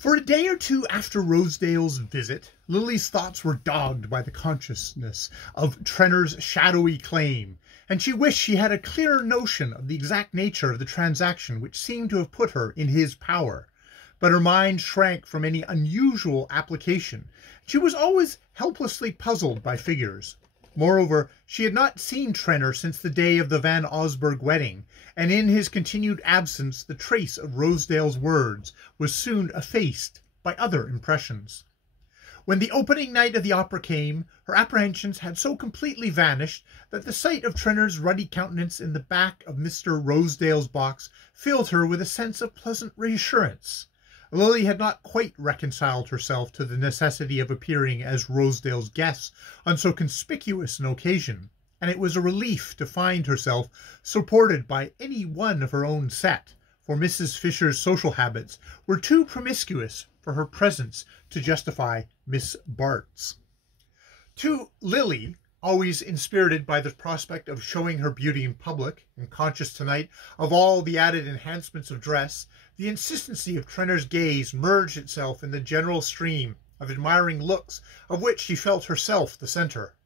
For a day or two after Rosedale's visit, Lily's thoughts were dogged by the consciousness of Trenner's shadowy claim, and she wished she had a clearer notion of the exact nature of the transaction which seemed to have put her in his power. But her mind shrank from any unusual application. She was always helplessly puzzled by figures. Moreover, she had not seen Trenner since the day of the Van Osburgh wedding, and in his continued absence the trace of Rosedale's words was soon effaced by other impressions. When the opening night of the opera came, her apprehensions had so completely vanished that the sight of Trenner's ruddy countenance in the back of Mr. Rosedale's box filled her with a sense of pleasant reassurance. Lily had not quite reconciled herself to the necessity of appearing as Rosedale's guest on so conspicuous an occasion, and it was a relief to find herself supported by any one of her own set, for Mrs. Fisher's social habits were too promiscuous for her presence to justify Miss Bart's. To Lily, always inspirited by the prospect of showing her beauty in public, and conscious tonight of all the added enhancements of dress, the insistency of Trenner's gaze merged itself in the general stream of admiring looks of which she felt herself the centre.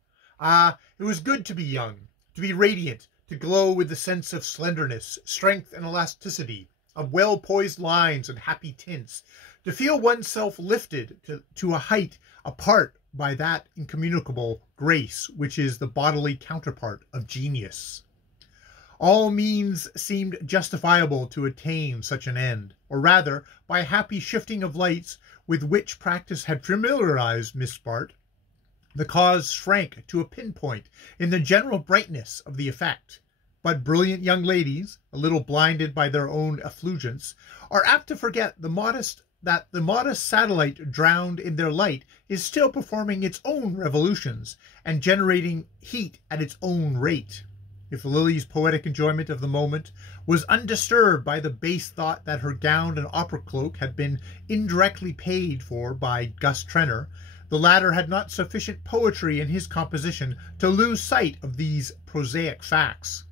Ah, it was good to be young, to be radiant, to glow with the sense of slenderness, strength, and elasticity, of well-poised lines and happy tints, to feel oneself lifted to a height apart by that incommunicable grace which is the bodily counterpart of genius. All means seemed justifiable to attain such an end, or rather, by a happy shifting of lights with which practice had familiarized Miss Bart, the cause shrank to a pinpoint in the general brightness of the effect. But brilliant young ladies, a little blinded by their own effulgence, are apt to forget that the modest satellite drowned in their light is still performing its own revolutions and generating heat at its own rate. If Lily's poetic enjoyment of the moment was undisturbed by the base thought that her gown and opera cloak had been indirectly paid for by Gus Trenner, the latter had not sufficient poetry in his composition to lose sight of these prosaic facts.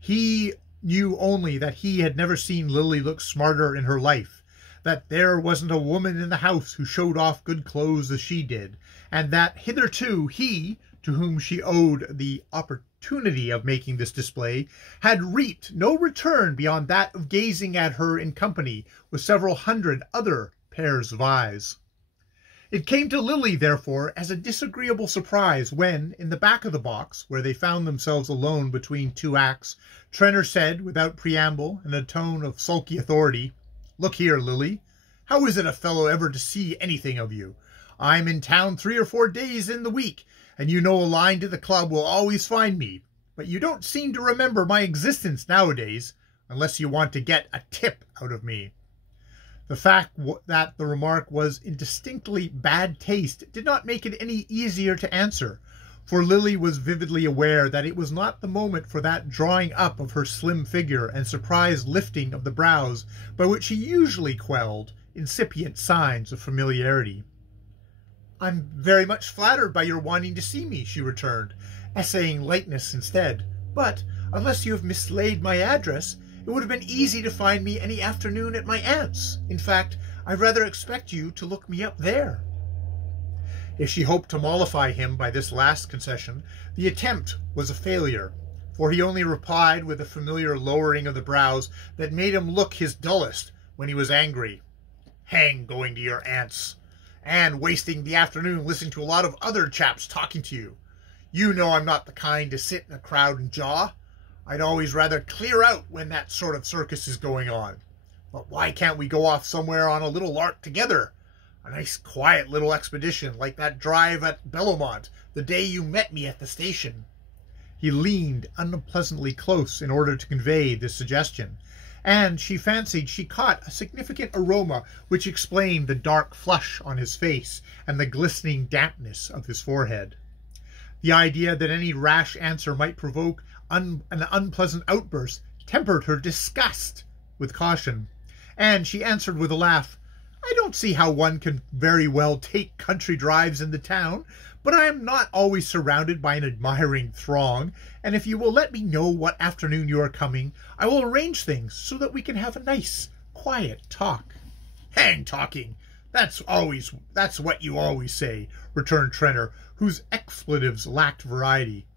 He knew only that he had never seen Lily look smarter in her life, that there wasn't a woman in the house who showed off good clothes as she did, and that hitherto he, to whom she owed the opportunity of making this display, had reaped no return beyond that of gazing at her in company with several hundred other pairs of eyes. It came to Lily, therefore, as a disagreeable surprise when, in the back of the box, where they found themselves alone between two acts, Trenner said, without preamble, in a tone of sulky authority, "Look here, Lily, how is it a fellow ever to see anything of you? I'm in town 3 or 4 days in the week, and you know a line to the club will always find me, but you don't seem to remember my existence nowadays, unless you want to get a tip out of me." The fact that the remark was in distinctly bad taste did not make it any easier to answer, for Lily was vividly aware that it was not the moment for that drawing up of her slim figure and surprised lifting of the brows by which she usually quelled incipient signs of familiarity. "I'm very much flattered by your wanting to see me," she returned, essaying lightness instead. "But, unless you have mislaid my address, it would have been easy to find me any afternoon at my aunt's. In fact, I rather expect you to look me up there." If she hoped to mollify him by this last concession, the attempt was a failure, for he only replied with a familiar lowering of the brows that made him look his dullest when he was angry. "Hang going to your aunt's, and wasting the afternoon listening to a lot of other chaps talking to you. You know I'm not the kind to sit in a crowd and jaw. I'd always rather clear out when that sort of circus is going on. But why can't we go off somewhere on a little lark together? A nice quiet little expedition like that drive at Bellomont the day you met me at the station." He leaned unpleasantly close in order to convey this suggestion, and she fancied she caught a significant aroma which explained the dark flush on his face and the glistening dampness of his forehead. The idea that any rash answer might provoke an unpleasant outburst tempered her disgust with caution, and she answered with a laugh, "I don't see how one can very well take country drives in the town, but I am not always surrounded by an admiring throng, and if you will let me know what afternoon you are coming, I will arrange things so that we can have a nice, quiet talk." "Hang talking! That's what you always say, returned Trenner, whose expletives lacked variety.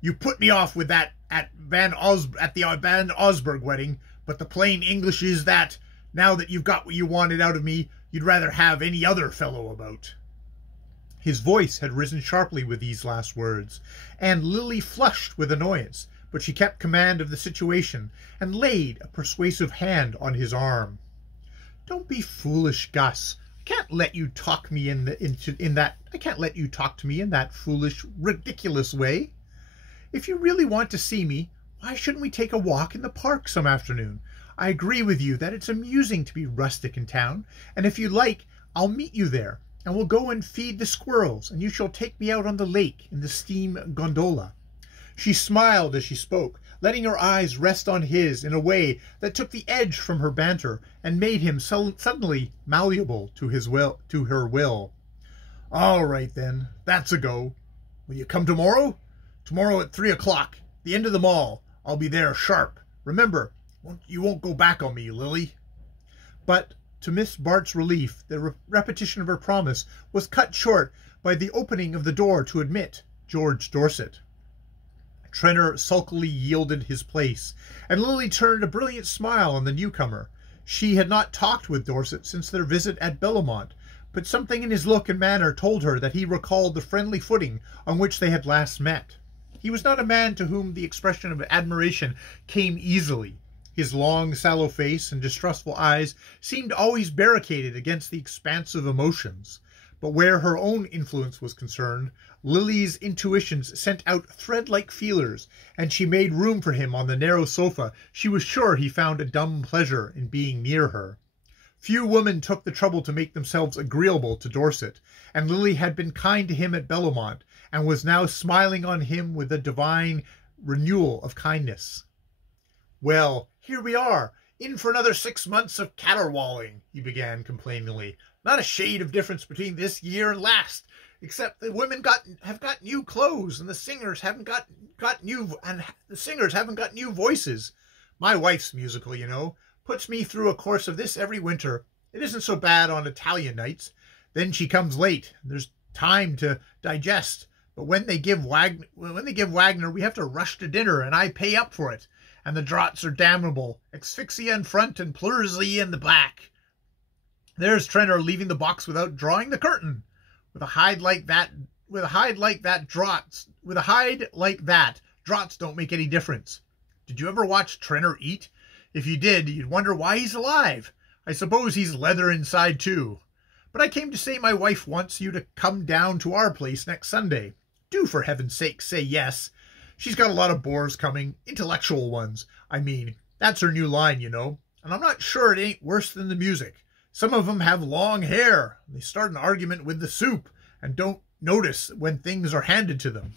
You put me off with that at the Van Osberg wedding, but the plain English is that, now that you've got what you wanted out of me, you'd rather have any other fellow about. His voice had risen sharply with these last words, and Lily flushed with annoyance, but she kept command of the situation and laid a persuasive hand on his arm. Don't be foolish, Gus. I can't let you talk to me in that foolish, ridiculous way. If you really want to see me, why shouldn't we take a walk in the park some afternoon? I agree with you that it's amusing to be rustic in town, and if you like, I'll meet you there, and we'll go and feed the squirrels, and you shall take me out on the lake in the steam gondola. She smiled as she spoke, letting her eyes rest on his in a way that took the edge from her banter and made him suddenly malleable to her will. All right, then, that's a go. Will you come tomorrow? Tomorrow at 3 o'clock, the end of the mall. I'll be there sharp. Remember, you won't go back on me, Lily. But to Miss Bart's relief, the repetition of her promise was cut short by the opening of the door to admit George Dorset. Trenner sulkily yielded his place, and Lily turned a brilliant smile on the newcomer. She had not talked with Dorset since their visit at Bellamont, but something in his look and manner told her that he recalled the friendly footing on which they had last met. He was not a man to whom the expression of admiration came easily. His long, sallow face and distrustful eyes seemed always barricaded against the expansive emotions. But where her own influence was concerned, Lily's intuitions sent out thread-like feelers, and she made room for him on the narrow sofa. She was sure he found a dumb pleasure in being near her. Few women took the trouble to make themselves agreeable to Dorset, and Lily had been kind to him at Bellamont, and was now smiling on him with a divine renewal of kindness. "Well, here we are, in for another 6 months of caterwauling," he began complainingly. "Not a shade of difference between this year and last, except the women have got new clothes, and the singers haven't got new voices. My wife's musical, you know, puts me through a course of this every winter. It isn't so bad on Italian nights. Then she comes late, and there's time to digest. But when they give Wagner, we have to rush to dinner, and I pay up for it. And the draughts are damnable, asphyxia in front and pleurisy in the back. There's Trenner leaving the box without drawing the curtain. With a hide like that, draughts don't make any difference. Did you ever watch Trenner eat? If you did, you'd wonder why he's alive. I suppose he's leather inside too. But I came to say my wife wants you to come down to our place next Sunday. Do, for heaven's sake, say yes. She's got a lot of bores coming, intellectual ones. I mean, that's her new line, you know. And I'm not sure it ain't worse than the music. Some of 'em have long hair. They start an argument with the soup and don't notice when things are handed to them.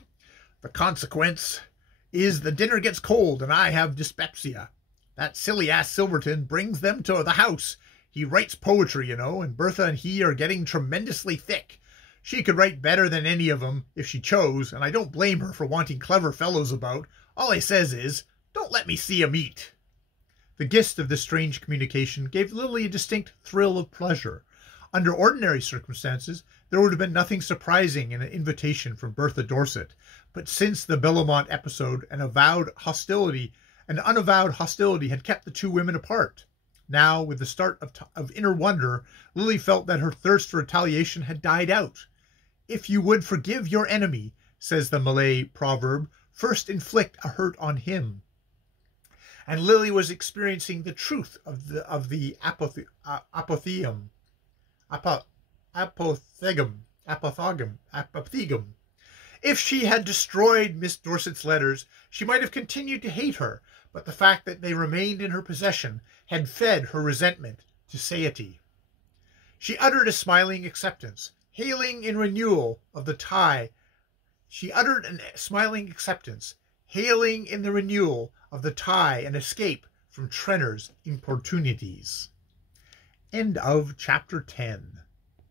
The consequence is the dinner gets cold and I have dyspepsia. That silly-ass Silverton brings them to the house. He writes poetry, you know, and Bertha and he are getting tremendously thick. She could write better than any of 'em if she chose, and I don't blame her for wanting clever fellows about. All I says is, don't let me see 'em eat." The gist of this strange communication gave Lily a distinct thrill of pleasure. Under ordinary circumstances, there would have been nothing surprising in an invitation from Bertha Dorset, but since the Bellamont episode, an unavowed hostility had kept the two women apart. Now, with the start of inner wonder, Lily felt that her thirst for retaliation had died out. "If you would forgive your enemy," says the Malay proverb, "first inflict a hurt on him." And Lily was experiencing the truth of the apothegm. If she had destroyed Miss Dorset's letters, she might have continued to hate her, but the fact that they remained in her possession had fed her resentment to satiety. She uttered a smiling acceptance, hailing in renewal of the tie. Hailing in the renewal of the tie and escape from Trenner's importunities. End of chapter 10.